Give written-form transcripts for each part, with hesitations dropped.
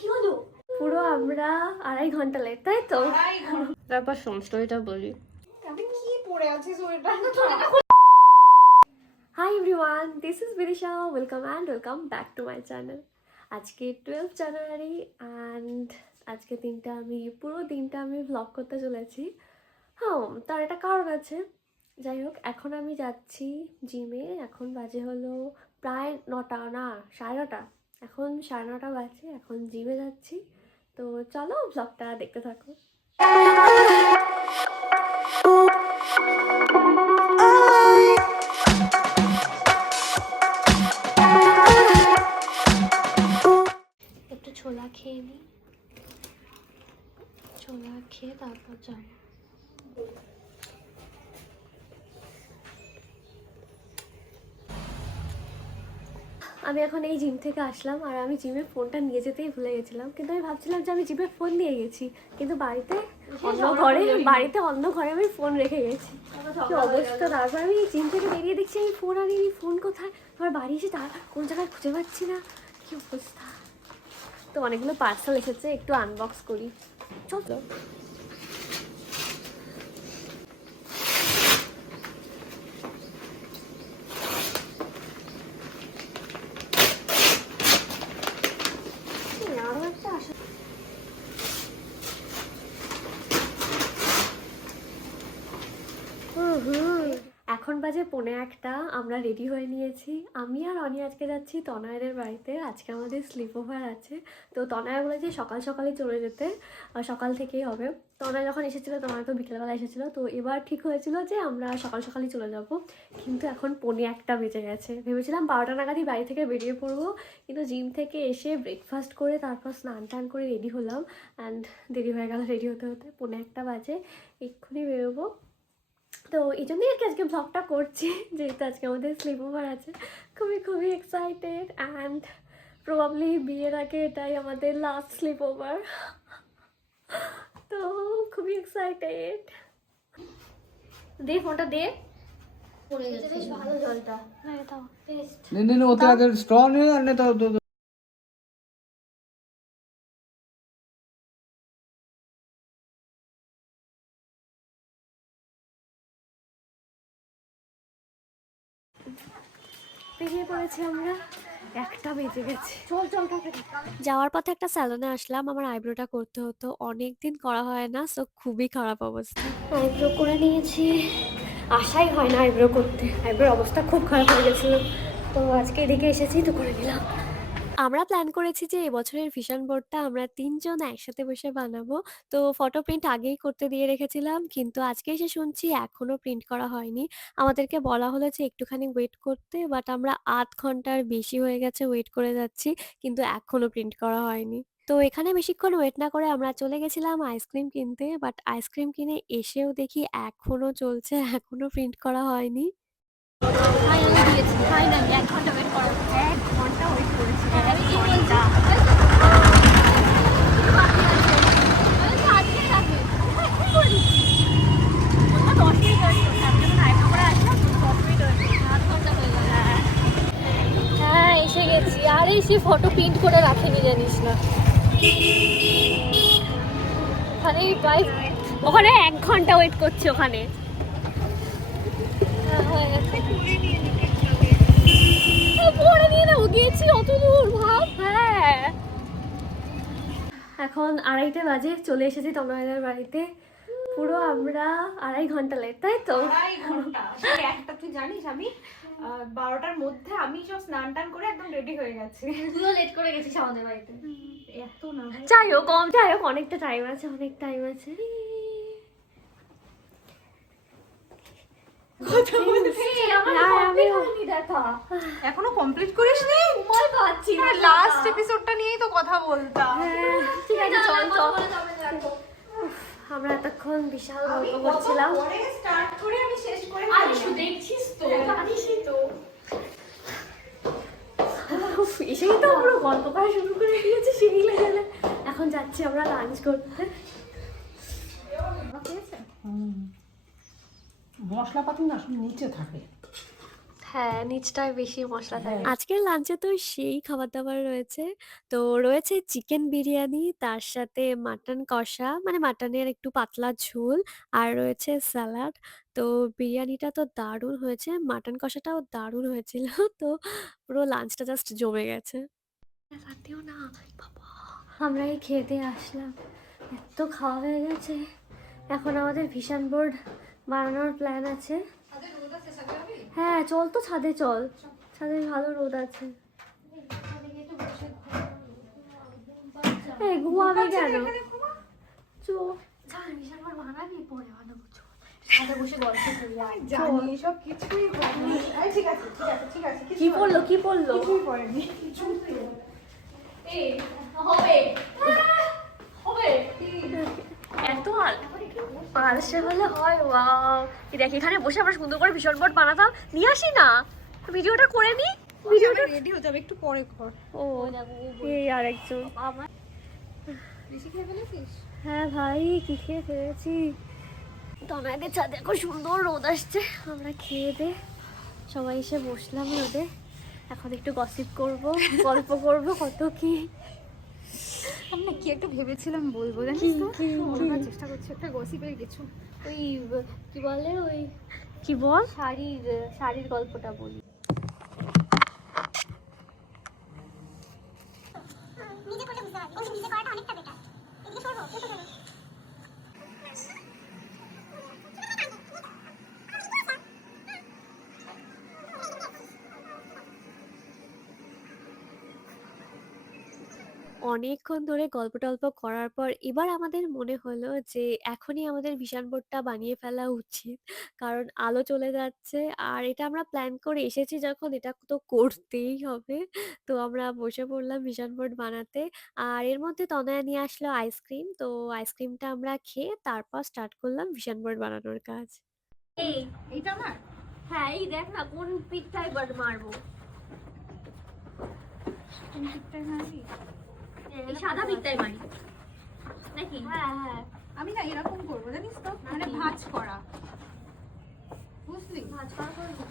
কি হলো? পুরো আমরা 2.5 ঘন্টা লেট, তাই তো? তারপর শোন স্টোরিটা বলি। আমি কি পরে আছিস ওইটা? Hi everyone, this is Bidisha. Welcome back to my channel. আজকে 12 জানুয়ারি অ্যান্ড আজকে পুরো দিনটা আমি ভ্লগ করতে চলেছি। হ্যাঁ, তার একটা কারণ আছে। যাই হোক, এখন আমি যাচ্ছি জিমে। এখন বাজে হলো প্রায় 9টা, না 9:30। এখন 9:30 বাজে, এখন জিমে যাচ্ছি। তো চলো ভ্লগটা দেখতে থাকো। একটু ছোলা খেয়ে নিই, ছোলা খেয়ে তারপর যাবো। আমি এখন এই জিম থেকে আসলাম আর আমি জিমে ফোনটা নিয়ে যেতেই ভুলে গেছিলাম, কিন্তু আমি ভাবছিলাম যে আমি জিমে ফোন নিয়ে গেছি, কিন্তু বাড়িতে অন্য ঘরে আমি ফোন রেখে গেছি। কি অবস্থা! তারপর আমি জিম থেকে বেরিয়ে দেখছি আমি ফোন আনিনি, ফোন কোথায়? আবার বাড়ি এসে তার কোন জায়গায় খুঁজে পাচ্ছি না। কি অবস্থা! তো অনেকগুলো পার্সেল এসেছে, একটু আনবক্স করি। চলো। এখন বাজে 1:45, আমরা রেডি হয়ে নিয়েছি। আমি আর অনি আজকে যাচ্ছি তনয়ের বাড়িতে। আজকে আমাদের স্লিপ ওভার আছে। তো তনয় বলেছে সকাল সকালই চলে যেতে, সকাল থেকেই হবে। তনয় যখন এসেছিলো, তনয় তো বিকেলবেলা এসেছিলো, তো এবার ঠিক হয়েছিল যে আমরা সকাল সকালই চলে যাব। কিন্তু এখন 1:45 বেজে গেছে। ভেবেছিলাম 12টা নাগাদই বাড়ি থেকে বেরিয়ে পড়বো, কিন্তু জিম থেকে এসে ব্রেকফাস্ট করে তারপর স্নান টান করে রেডি হলাম অ্যান্ড দেরি হয়ে গেল। রেডি হতে হতে 1:45 বাজে, এক্ষুনি বেরোবো। তো এই জন্যই আর কি আজকে ব্লগটা করছি, যেহেতু আজকে আমাদের স্লিপ ওভার আছে। খুবই এক্সাইটেড অ্যান্ড প্রবাবলি বিয়ের আগে এটাই আমাদের লাস্ট স্লিপ ওভার। তো খুবই এক্সাইটেড। দে ফোনটা দে। বেশ ভালো জলটা। হ্যাঁ দাও। টেস্ট नहीं होता अगर स्ट्रॉ नहीं है तो বেরিয়ে পড়েছি আমরা, 1টা বেজে গেছে। চল যাওয়ার পথে একটা স্যালনে আসলাম, আমার আইব্রোটা করতে হতো, অনেকদিন করা হয় না, সো খুবই খারাপ অবস্থা। আইব্রো করে নিয়েছি, আশাই হয় না আইব্রো করতে। আইব্রোর অবস্থা খুব খারাপ হয়ে গেছিলো, তো আজকে এদিকে এসেছি তো করে নিলাম। আমরা প্ল্যান করেছি যে এবছরের ভিশন বোর্ডটা আমরা 3জন একসাথে বসে বানাবো। তো ফটো প্রিন্ট আগেই করতে দিয়ে রেখেছিলাম, কিন্তু আজকে এসে শুনছি এখনও প্রিন্ট করা হয়নি। আমাদেরকে বলা হলো যে একটুখানি ওয়েট করতে, বাট আমরা 8 ঘন্টার বেশি হয়ে গেছে ওয়েট করে যাচ্ছি, কিন্তু এখনও প্রিন্ট করা হয়নি। তো এখানে বেশিক্ষণ ওয়েট না করে আমরা চলে গেছিলাম আইসক্রিম কিনতে, বাট আইসক্রিম কিনে এসেও দেখি এখনও চলছে, এখনও প্রিন্ট করা হয়নি। ফাইনালি দিয়েছি, ফাইনালি 1 ঘন্টা ওয়েট করা, 1 ঘন্টা ওয়েট করেছি, 1 ঘন্টা। হ্যাঁ এসে গেছি, আর এসে ফটো প্রিন্ট করে রাখেনি জানিস না। ওখানে প্রায় ওখানে 1 ঘন্টা ওয়েট করছে ওখানে। পরে নিয়ে নেবো, গেছি অত দূর ভাব। হ্যাঁ এখন 2:30 বাজে, চলে এসেছি তনয়ের বাড়িতে। পুরো আমরা 2.5 ঘন্টা লেট, তাই তো? 2.5 ঘন্টা। সেই একটা তুই জানিস আমি 12টার মধ্যে আমি সব স্নান টান করে একদম রেডি হয়ে গেছি। তুইও লেট করে গেছিস আমাদের বাড়িতে। এত না, যাই হোক অনেকটা টাইম আছে, অনেক টাইম আছে। এখনো কমপ্লিট করিসনি? লাস্ট এপিসোডটা নিয়েই তো কথা বলতাম। ঠিক আছে চল। আমরা এতক্ষণ বিশাল গল্প করছিলাম, স্টার্ট করে আমি শেষ করে দেখছিস তো, জানিসই তো। এসেই তো পুরো গল্প করা শুরু করে দিয়েছি সেই লেভেলে। এখন যাচ্ছি আমরা লাঞ্চ করতে। মশলাপাতি না সব নিচে থাকে। হ্যাঁ, নিচটায় বেশি মশলা থাকে। আজকের লাঞ্চে তো সেই খাবার দাবার রয়েছে। তো রয়েছে চিকেন বিরিয়ানি, তার সাথে মাটন কষা, মানে মাটনের একটু পাতলা ঝোল, আর রয়েছে স্যালাড। তো বিরিয়ানিটা তো দারুণ হয়েছে, মাটন কষাটাও দারুণ হয়েছিল। তো পুরো লাঞ্চটা জাস্ট জমে গেছে। শান্তিও না বাবা, আমরা এই খেতে আসলাম, এত খাওয়া হয়ে গেছে। এখন আমাদের ভিশন বোর্ড বানানোর প্ল্যান আছে। হ্যাঁ চল, তো ছাদে চল, ছাদে ভালো রোদ আছে। এই ঘুমাবে কেন? চো ভিশন বোর্ড বানাবি, পরে বানাবো, চল ছাদে বসে গল্প করি। জানি সব কিছুই হয়নি। ঠিক আছে ঠিক আছে ঠিক আছে। কি পড়লো কি পড়লো? কিছুই পড়েনি। এই হবে হবে এত আলসে হলে হয়? ওয়াও, দেখ এখানে বসে আমরা সুন্দর করে ভিশন বোর্ড বানাতাম। নিয়ে আসি না, ভিডিওটা করে নি। ভিডিওটা রেডি হতে হবে, একটু পরে কর। ও এই আরেকজন। বেশি খেয়ে ফেলেছিস? হ্যাঁ ভাই, কি খেয়ে ফেলেছি। তনাদের ছাদে এখন সুন্দর রোদ আসছে, আমরা খেয়ে দে সবাই এসে বসলাম রোদে। এখন একটু গসিপ করব, গল্প করব, কত কি। আমরা কি একটা ভেবেছিলাম বলবো, জানিস তো? বলবার চেষ্টা করছি একটা গসিপের কিছু। ওই কি বলে, ওই কি বল, শাড়ির গল্পটা বলি। অনেকক্ষণ ধরে গল্প টল্প করার পর এবার আমাদের মনে হলো যে এখনই আমাদের ভিশন বোর্ডটা বানিয়ে ফেলা উচিত, কারণ আলো চলে যাচ্ছে। আর এটা আমরা প্ল্যান করে এসেছি যখন, এটা তো করতেই হবে। তো আমরা বসে পড়লাম ভিশন বোর্ড বানাতে। আর এর মধ্যে তনয়া নিয়ে আসলো আইসক্রিম, তো আইসক্রিমটা আমরা খেয়ে তারপর স্টার্ট করলাম ভিশন বোর্ড বানানোর কাজ। এই এইটা আমার? হ্যাঁ, এই দেখ না কোন পিঠটা এবার মারবো। কোন পিঠটায় মারবি? এই সাদা পিঠটাই মারি নাকি? হ্যাঁ হ্যাঁ, আমি না এরকম করবো, জানিস তো, মানে ভাঁজ করা, বুঝলি? ভাজ করা করবো।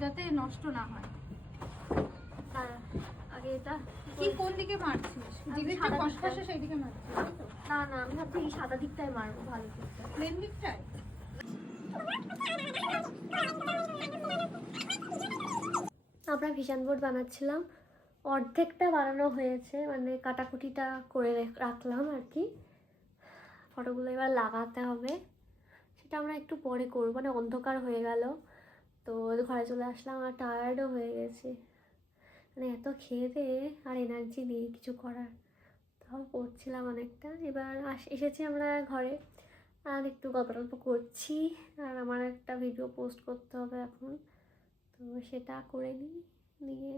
যাতে নষ্ট না হয়। হ্যাঁ, আগে এটা কি কোন দিকে মারছিস? যেদিকে সাদা কষকষে সেই দিকে মারছিস, তাই তো? না না, আমি ভাবছি এই সাদা দিকটাই মারবো, ভালো দিকটা। প্লেন দিকটায়? আমরা ভিশন বোর্ড বানাচ্ছিলাম, অর্ধেকটা বানানো হয়েছে, মানে কাটাকুটিটা করে রাখলাম আর কি। ফটোগুলো এবার লাগাতে হবে, সেটা আমরা একটু পরে করবো, মানে অন্ধকার হয়ে গেল। তো ঘরে চলে আসলাম, আর টায়ার্ডও হয়ে গেছি, মানে এত খেয়ে দিয়ে আর এনার্জি নেই কিছু করার। তাও করছিলাম অনেকটা। এবার এসেছি আমরা ঘরে, আর একটু গল্প টল্প করছি। আর আমার একটা ভিডিও পোস্ট করতে হবে এখন, তো সেটা করে নিয়ে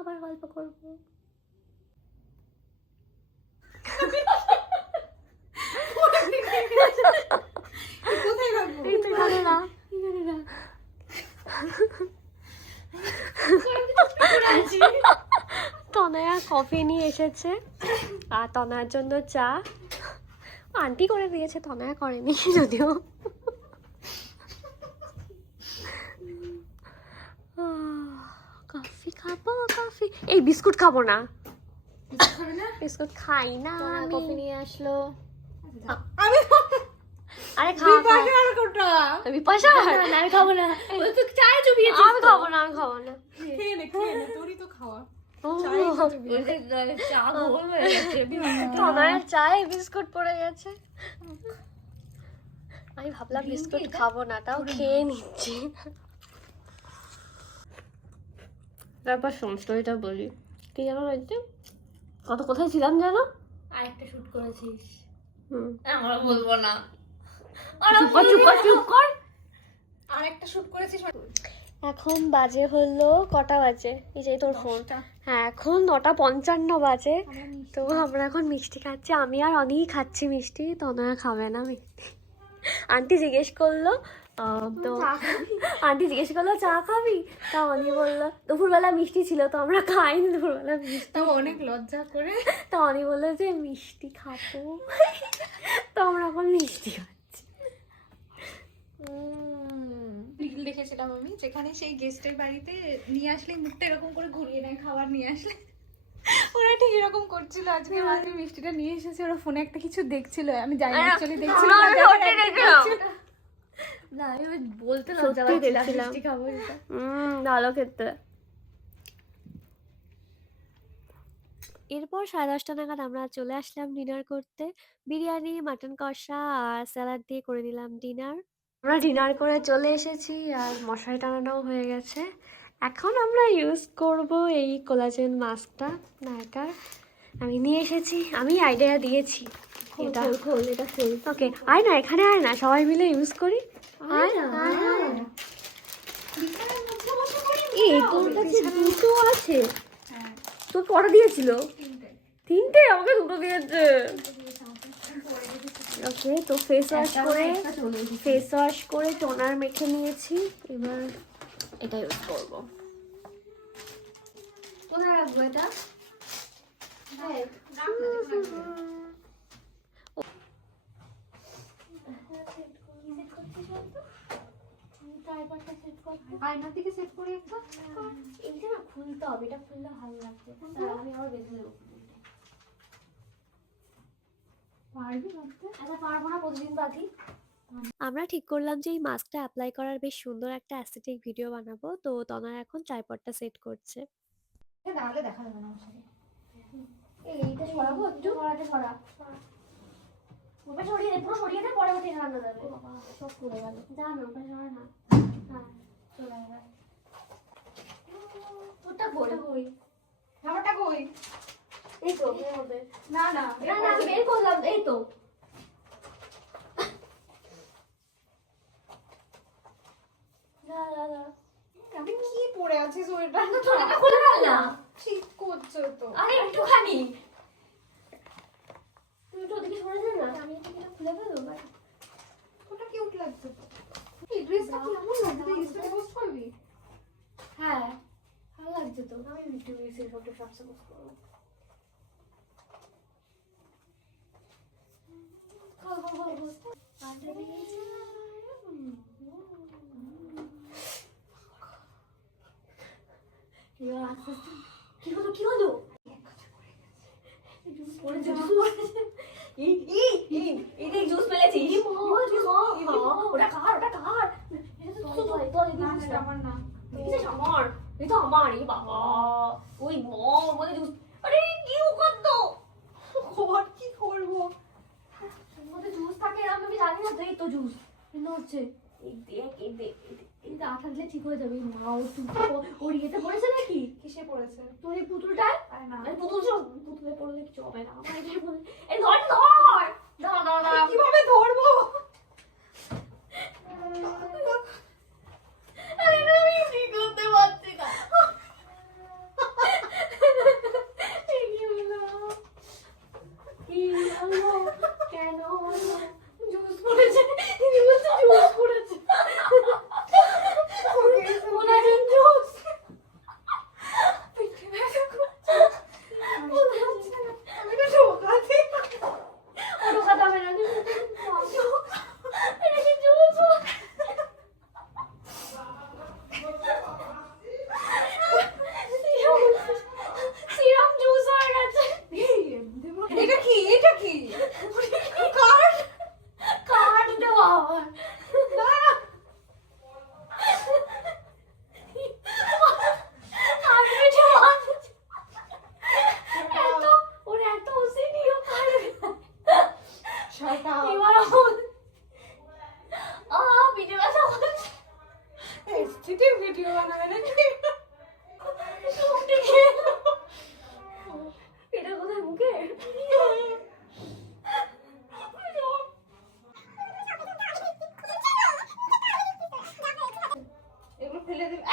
আবার গল্প করবো। কোথায় রাখবো? এখানে না, এখানে না। তনয়া কফি নিয়ে এসেছে, আর তনয়ার জন্য চা আন্টি করে দিয়েছে, তনয়া করেনি যদিও। কফি খাবো, কফি। এই বিস্কুট খাবো না, বিস্কুট খাই না আমি। কফি নিয়ে আসলো। আরে খা বিপাশা, আমি খাবো না, চায় চুবিয়ে আমি খাবো না, আমি খাবো না। খেয়ে নে খেয়ে নে, তোরই তো খাওয়া। তনয়ার চায়ে বিস্কুট পড়ে গেছে। আমি ভাবলাম বিস্কুট খাবো না, তাও খেয়ে নিচ্ছি। তারপর শোন, স্টোরিটা বলি। কি জানো হয়েছে, কোথায় ছিলাম জানো? আরেকটা শুট করেছিস? আমরা বলবো না, চুপ কর। আরেকটা শুট করেছিস? এখন বাজে হলো কটা বাজে, এই যে তোর ফোন। হ্যাঁ, এখন 9:55 বাজে। তো আমরা এখন মিষ্টি খাচ্ছি, আমি আর অনেক খাচ্ছি মিষ্টি, তনয়া খাবে না মিষ্টি। আন্টি জিজ্ঞেস করলো তো আন্টি জিজ্ঞেস করলো চা খাবি, তা অনি বললো দুপুরবেলা মিষ্টি ছিল, তো আমরা খাইনি দুপুরবেলা মিষ্টি। তাও অনেক লজ্জা করে তো অনি বললো যে মিষ্টি খাবো, তো আমরা এখন মিষ্টি খাচ্ছি। রিল দেখেছিলাম আমি, যেখানে সেই গেস্টের বাড়িতে নিয়ে আসলে মুখটা এরকম করে ঘুরিয়ে নেয় খাবার নিয়ে আসলে, ওরা ঠিক এরকম করছিল। আজকে মাঝে মিষ্টিটা নিয়ে এসেছে, ওরা ফোনে একটা কিছু দেখছিল, আমি জানি না অ্যাকচুয়ালি দেখছিল না, না আমি বলতে লজ্জা লাগছিল মিষ্টি খাবো এটা। ভালো খেতে। এরপর 10:30 নাগাদ আমরা চলে আসলাম ডিনার করতে। বিরিয়ানি, মাটন কষা আর স্যালাড দিয়ে করে দিলাম ডিনার। আমরা ডিনার করে চলে এসেছি আর মশারি টানানো হয়ে গেছে। এখন আমরা ইউজ করব এই কোলাজেন মাস্কটা নায়কার। আমি নিয়ে এসেছি, আমি আইডিয়া দিয়েছি। এটা খোল, এটা খোল। ওকে, আয় না এখানে, আয় না, সবাই মিলে ইউজ করি। আয় না, এই তোর কাছে দুটো আছে, তোর কটা দিয়েছিল? তিনটে, আমাকে দুটো দিয়েছে। ওকে, তো ফেস ওয়াশ করে টোনার মেখে নিয়েছি। এবার এটা ইউজ করবো। কোথায় রাখবো এটা? আয়নার দিকে সেট করে একটা এইটা না খুলতে হবে, এটা খুললে ভালো লাগছে। আমি আবার বেঁধে দেবো। পারবি রাখতে? আচ্ছা, পারবো না, প্রতিদিন বাঁধি। আমরা ঠিক করলাম যে এই মাস্কটা অ্যাপ্লাই করার বেশ সুন্দর একটা অ্যাস্থেটিক ভিডিও বানাবো। তো তনয় এখন ট্রাইপডটা সেট করছে। দাঁড়ালে দেখা যাবে না আমার সাথে। এইটা সরাবো একটু, সরা। ওটা সরিয়ে দে, পুরো সরিয়ে দে, পরে ওঠে রান্না যাবে। বাবা, সব পড়ে গেল। যা না, ওটা সরা না। হ্যাঁ, চলে গেল। ওটা কই? খাবারটা কই? এই তো, এর মধ্যে। না না না না, আমি বের করলাম, এই তো। আমি কি পরে আছিস ওইটা? এটা খুলে ফেল না। ঠিক করছো তো। আরে একটুখানি। তুমি তো ওদিকে সরে যা না, আমি এটা খুলে ফেলবো। ওটা কিউট লাগছে তো। এই ড্রেসটা কি এমন লাগছে? তুই ইনস্টাতে পোস্ট করবি? হ্যাঁ, ভালো লাগছে তো। আমি ভিডিও এসে ফটো শর্টসে পোস্ট করবো। কি হলো? জুস ফেলেছি। ওটা কার? আমার না। আমার, এই তো আমার। এই বাবা, ওই মম বলে জুস। আরে কি করতো? খবর কি করবো? মধ্যে জুস থাকে, আমি জানি না তো। এই তো জুস হচ্ছে। এই দেখ, এইটা আঠা দিলে ঠিক হয়ে যাবে। মা, ওর ইয়েতে পড়েছে নাকি? কিসে পড়েছে? তোর এই পুতুলটায়? আরে না। পুতুলে পড়লে কিছু হবে না। আমার এদিকে বলে, এই ধর। কিভাবে ধরবো? আরে না, আমি ঠিক করতে পারছি না। কি হলো? কেন হলো? জুস পড়েছে। জুস পড়েছে। Collagen juice. আমি তো ঢোকাতে। ঢোকাতে হবে না। এটা কি জুস? সিরাম জুস হয়ে গেছে। এটা কি? কার্ড দেওয়া আবার। ওর এত OCD ও পারে। এবার ভিডিও ব্যথা করছে। ভিডিও বানাবে নাকি? এটা কোথায় মুখে? এগুলো ফেলে দেবে।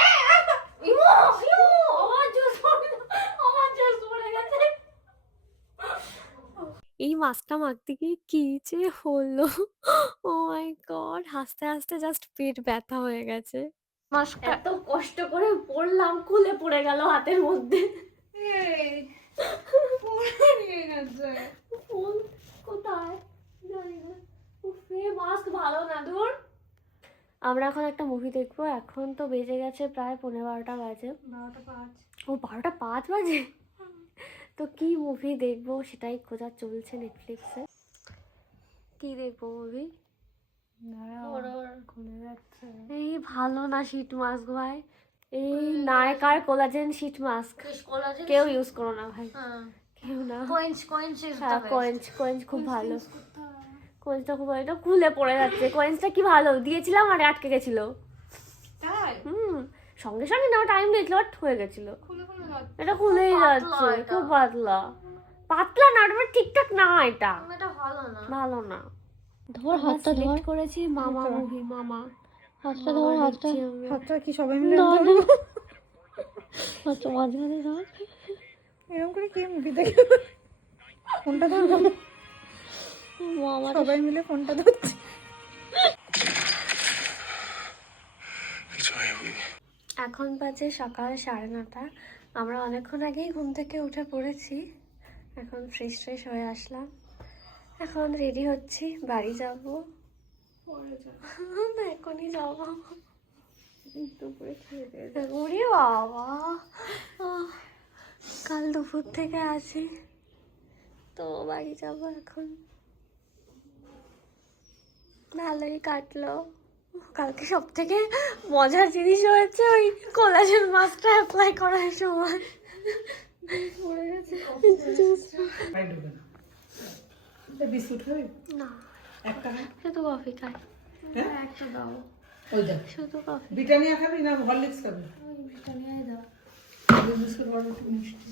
এই মাস্কটা মাখতে গিয়ে কি যে হলো! ও মাই গড, হাসতে হাসতে জাস্ট পেট ব্যথা হয়ে গেছে। মাস্কটা এত কষ্ট করে পরলাম, খুলে পড়ে গেল হাতের মধ্যে। ফুল কোথায় জানি না। উফে, মাস্ক ভালো না, দূর। আমরা এখন একটা মুভি দেখবো। এখন তো বেজে গেছে প্রায় 11:30 বাজে। 12:05। ও 12:05 বাজে। তো কি মুভি দেখবো সেটাই খোঁজা চলছে নেটফ্লিক্সে। কি দেখবো মুভি? এই ভালো না শীট মাস্ক ভাই, এই নায়কার কোলাজেন শীট মাস্ক কেউ ইউজ করো না ভাই, কেউ না। হ্যাঁ কোয়েঞ্জ খুব ভালো, কোয়েঞ্জটা খুব ভালো। এটা খুলে পড়ে যাচ্ছে, কোয়েঞ্জটা কি ভালো দিয়েছিলাম আর আটকে গেছিল। তাই সঙ্গে সঙ্গে না টাইম দিয়েছিল বাট হয়ে গেছিল। খুলে খুলে যাচ্ছে। এটা খুলেই যাচ্ছে, খুব পাতলা পাতলা না, এটা ঠিকঠাক না, এটা ভালো না। ধর হাতটা ধর করেছি মামা মুভি, মামা হাতটা ধর, হাতটা কি সবাই মিলে হাতটা মাঝখানে ধর। এরকম করে কি মুভি দেখে? ফোনটা ধর, মামা সবাই মিলে ফোনটা ধরছে। এখন বাজে সকাল 9:30। আমরা অনেকক্ষণ আগেই ঘুম থেকে উঠে পড়েছি। এখন ফ্রেশ ট্রেশ হয়ে আসলাম, এখন রেডি হচ্ছি, বাড়ি যাবো। না এখনই যাবো, দুপুরে খেয়ে দিয়ে। ওরে বাবা, কাল দুপুর থেকে আছি তো বাড়ি যাবো এখন। ভালোই কাটলো। কালকে সব থেকে মজার জিনিস হয়েছে ওই কোলাজেন মাস্কটা অ্যাপ্লাই করার সময় পড়ে গেছে। বিস্কুট খাবে না একটা? শুধু কফি খাই। একটা দাও, ওই দেখ, শুধু কফি। ব্রিটানিয়া খাবি না হরলিক্স খাবি? ব্রিটানিয়াই দাও। বিস্কুট বড় একটু মিষ্টি।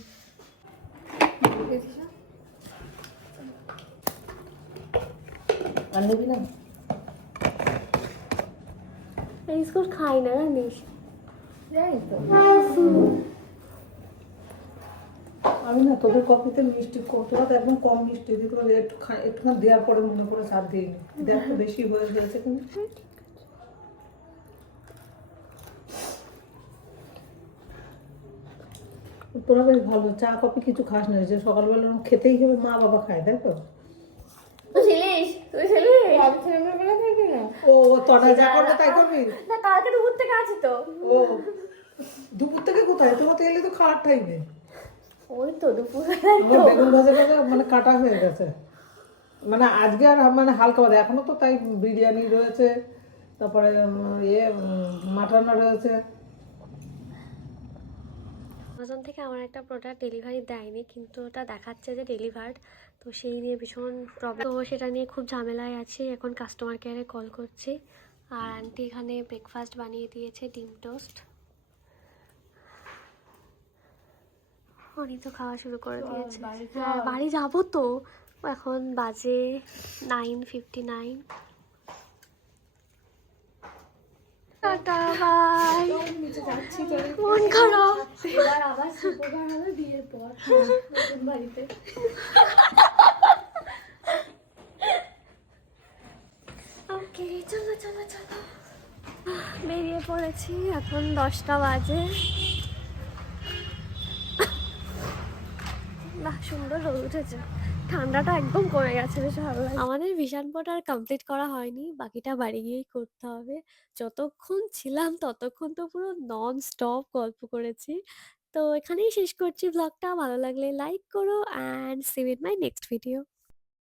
আর নেবি না? বিস্কুট খাই না জানিস। জানি তো, আমি না তোদের কফিতে মিষ্টি তোরা তো একদম কম মিষ্টি দিতে পারে, একটুখানি দেওয়ার পরে মনে করে স্বাদ দিই দেখ তো বেশি হয়ে গেছে কিন্তু। তোরা বেশ ভালো, চা কফি কিছু খাস না, যে সকালবেলা ওরকম খেতেই হবে, মা বাবা খায় তাই তো। ও তনা যা করবে তাই করবি না, কালকে দুপুর থেকে আছি তো। ও দুপুর থেকে কোথায়? তোমার তো এলে তো খাওয়ার টাইমে। ওই তো দুপুর আমার বেগুন ভাজা ভাজা মানে কাটা হয়ে গেছে, মানে আজকে আর মানে হালকা ভাজা, এখনো তো তাই বিরিয়ানি রয়েছে, তারপরে মাটন রয়েছে। অ্যামাজন থেকে আমার একটা প্রোডাক্ট ডেলিভারি দেয়নি, কিন্তু ওটা দেখাচ্ছে যে ডেলিভার্ড, তো সেই নিয়ে ভীষণ প্রবলেম। তো সেটা নিয়ে খুব ঝামেলায় আছি। এখন কাস্টমার কেয়ারে কল করছি। আর আন্টি এখানে ব্রেকফাস্ট বানিয়ে দিয়েছে, ডিম টোস্ট। অনেক তো খাওয়া শুরু করে দিয়েছে। হ্যাঁ বাড়ি যাবো তো, এখন বাজে 9:59। Tata bye. মন খারাপ। এবার আবার সুপোকার হবে বিয়ের পর নতুন বাড়িতে। ওকে চলো চলো চলো, বেরিয়ে পড়েছি। এখন 10টা বাজে। বাহ সুন্দর রোদ উঠেছে, ঠান্ডাটা একদম কমে গেছে, বেশ ভালো লাগে। আমাদের ভিশন বোর্ড আর কমপ্লিট করা হয়নি, বাকিটা বাড়ি গিয়েই করতে হবে। যতক্ষণ ছিলাম ততক্ষণ তো পুরো নন স্টপ গল্প করেছি। তো এখানেই শেষ করছি ব্লগটা। ভালো লাগলে লাইক করো, and see you in my next video.